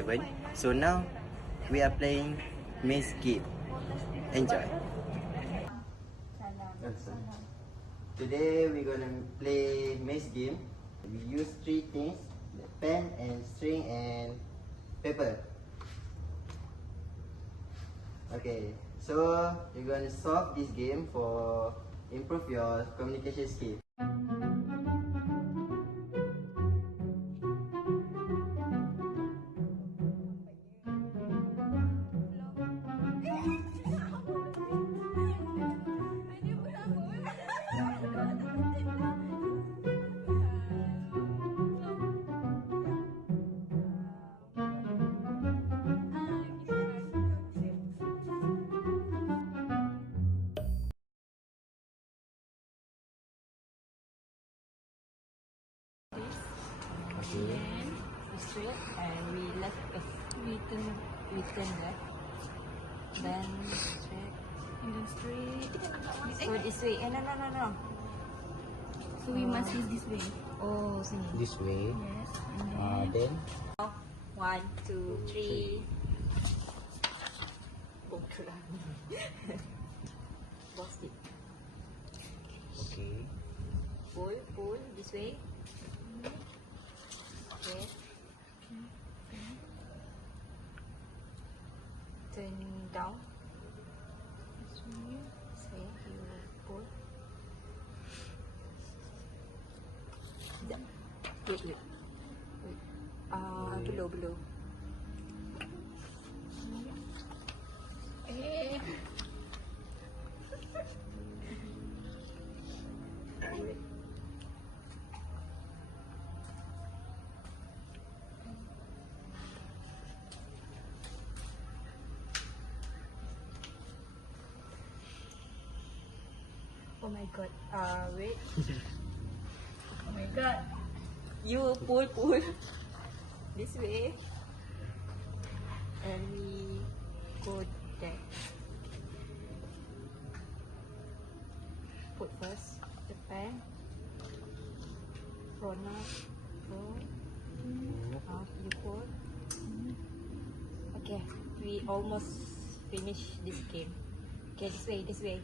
7. So now we are playing maze game. Enjoy. Today we're gonna play maze game. We use three things: the pen and string and paper. Okay, so you're gonna solve this game for improve your communication skill. Then we straight and we left we turn left. Then straight And then straight. so this way. No. So we must use this way. Oh, sini. This way. Yes. And then Then 1, 2, 3. Oh, kurang. Box it. okay. Pull this way. Okay. Turn down. Say you pull. Wait. Below. Oh my god. Wait. oh my god. You pull this way, and we go there. Put first the pen, front up, you pull. Okay, we almost finish this game. Okay, this way.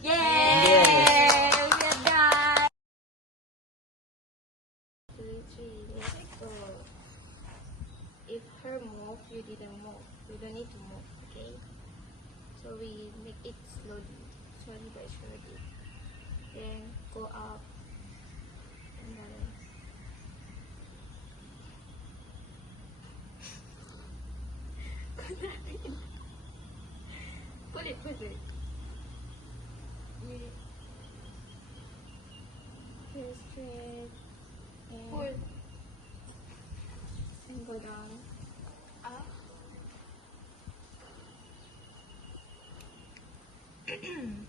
Yay! We are done. 2, 3, let's go. If her move, you didn't move. You don't need to move, okay? So we make it slowly by slowly. Then go up and balance. Put it. Here straight and pull and go down. Up. And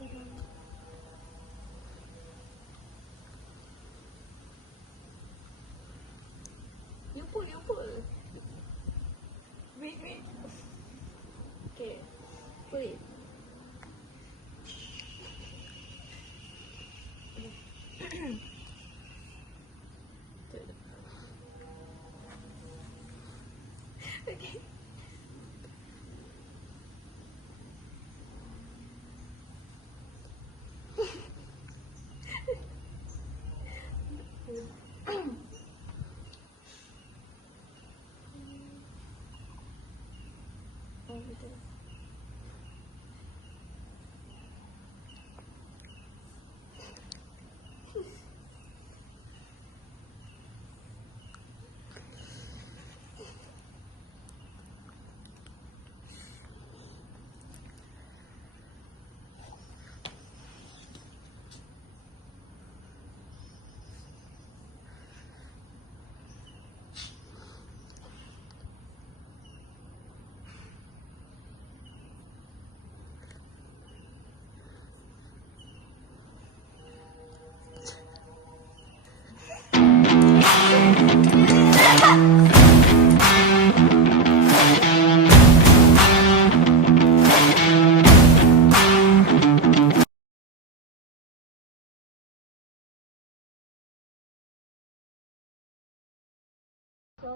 go down. You pull. Wait. Okay, pull it. Okay. Over there.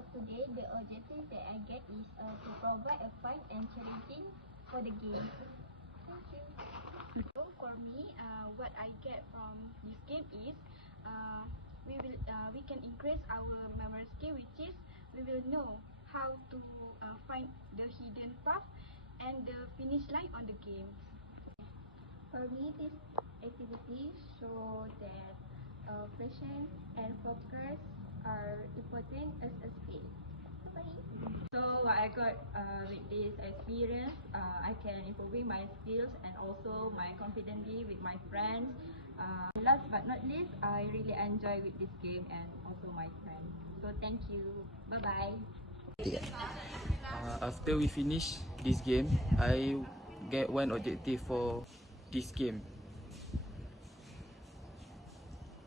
for today, the objective that I get is to provide a fun and challenging for the game. Thank you. So for me, what I get from this game is we can increase our memory skill, which is we will know how to find the hidden path and the finish line on the game. For me, this activity show that patience and focus are important as a skill. Bye. So what I got with this experience, I can improving my skills and also my confidence with my friends. Last but not least, I really enjoy with this game and also my friends. So thank you. Bye bye. After we finish this game, I get one objective for this game.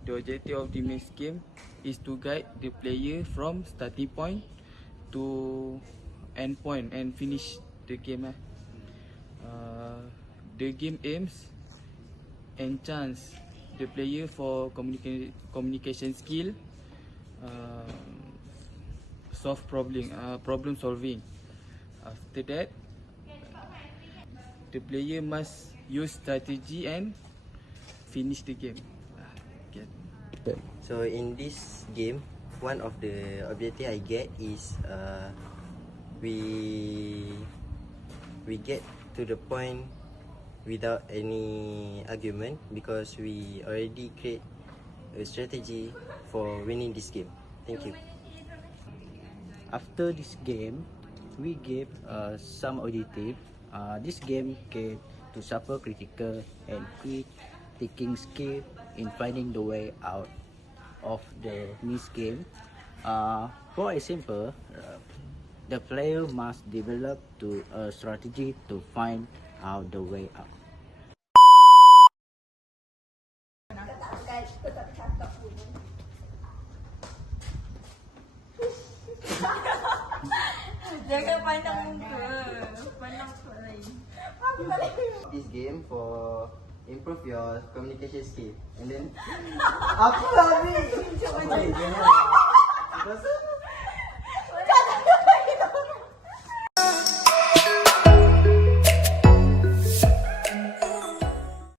The objective of the maze game is to guide the player from starting point to end point and finish the game. The game aims enhance the player for communication skill, solve problem solving. After that, the player must use strategy and finish the game. So in this game, one of the objective I get is we get to the point without any argument because we already create a strategy for winning this game. Thank you. After this game, we give some objective. This game can to suffer critical and quick thinking skill in finding the way out of the maze game. For example, the player must develop a strategy to find out the way out. Jangan pandang muka, pandang lain. This game for improve your communication skill and then apa lagi? Jangan.